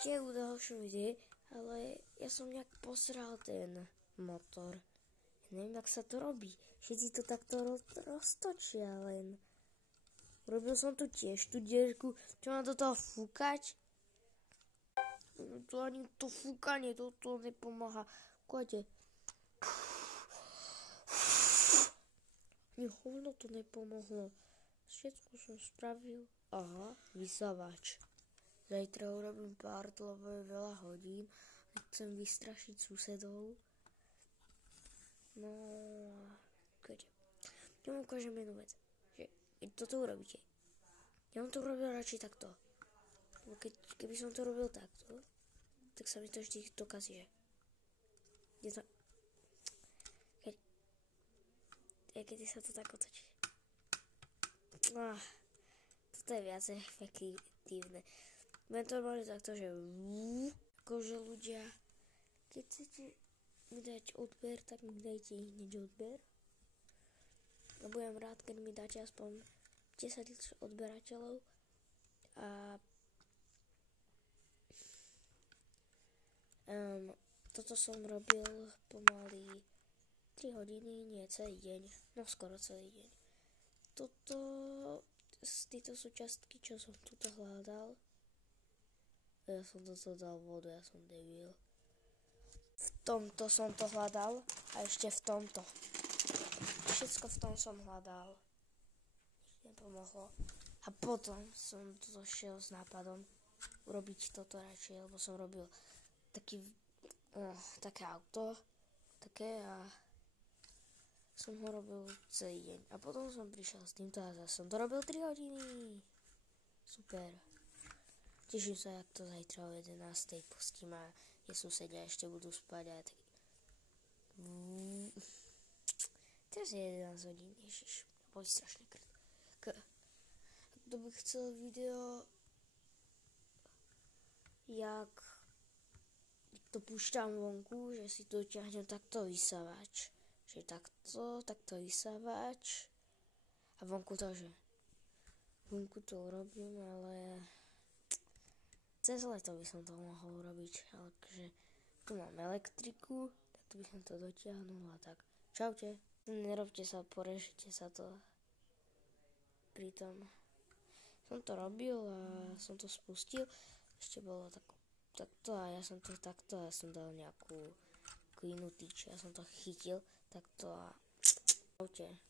Vítajte u ďalšom videu, ale ja som nejak posral ten motor. Neviem, jak sa to robí. Všetci to takto roztočia len. Robil som tu tiež tú dierku. Čo mám do toho fúkať? To ani to fúkanie, to nepomáha. Kladte. Ani hovno to nepomohlo. Všetko som spravil. Aha, vysavač. Zajtra urobím pár, lebo je veľa hodín. Chcem vystrašiť susedov. No, keďže. Ja vám ukážem jednu vec. Že keď toto urobíte. Ja vám to urobil radšej takto. Lebo keby som to robil takto, tak sa mi to vždy dokazí, že je to... Kedy sa to tak otočí. Toto je viac efektívne. Budem to robiť takto, že akože ľudia, keď chcete mi dať odber, tak mi dajte hneď odber. A budem rád, keď mi dáte aspoň 10 odberateľov. A toto som robil pomaly 3 hodiny, nie celý deň, no skoro celý deň. Tieto sú častky, čo som tuto hľadal. Ja som toto dal vodu, ja som debil. V tomto som to hľadal a ešte v tomto. Všetko v tom som hľadal. Nepomohlo. A potom som došiel s nápadom urobiť toto radšej, lebo som robil také auto, a som ho robil celý deň. A potom som prišiel s týmto a zase som to robil 3 hodiny. Super. Teším sa, jak to zajtra o 11. pustím a susedia ešte budú spať a tak. Teraz je 11 hodín, ježiš. Boli strašne Kto by chcel video, jak to púšťam vonku, že si to ťahnem takto vysavač. Že takto vysavač. A vonku to urobím, ale cez leto by som to mohol urobiť. Ale že tu mám elektriku, tak tu by som to dotiahnul a tak. Čaute. Nerobte sa, porežite sa to. Pritom som to robil a som to spustil. Ešte bolo takto a ja som to takto a ja som dal nejakú inú tyč. Ja som to chytil takto a čaute.